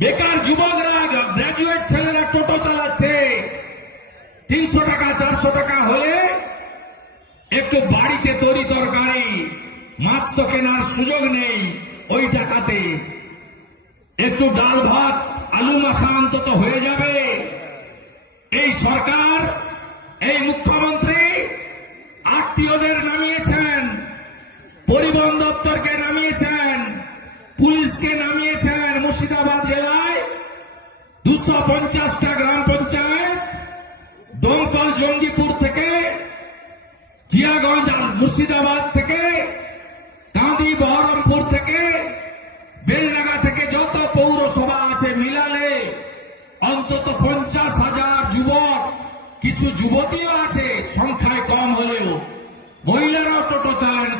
বেকার যুবকরা, গ্রাজুয়েট ছেলেরা টোটো চালাচ্ছে। 300 টাকা 400 টাকা হলে একটু বাড়িতে তরি তরকারি, মাছ তো কেনার সুযোগ নেই। ওই টাকাতে একটু ডাল ভাত আলু মাখা অন্তত হয়ে যাবে। এই সরকার, এই মুখ্যমন্ত্রী আত্মীয়দের নামিয়েছেন, পরিবহন দপ্তরকে নামিয়েছেন, পুলিশকে নামিয়েছেন। মুর্শিদাবাদ জেলায় 250টা গ্রাম পঞ্চায়েত, দমকল জঙ্গিপুর থেকে, জিয়াগঞ্জ মুর্শিদাবাদ থেকে, কাঁদি বহরমপুর থেকে, বেলডাঙ্গা থেকে যত পৌরসভা আছে মিলালে অন্তত 50,000 যুবক, কিছু যুবতীও আছে সংখ্যায় কম হলেও, মহিলারাও টোটো চালান,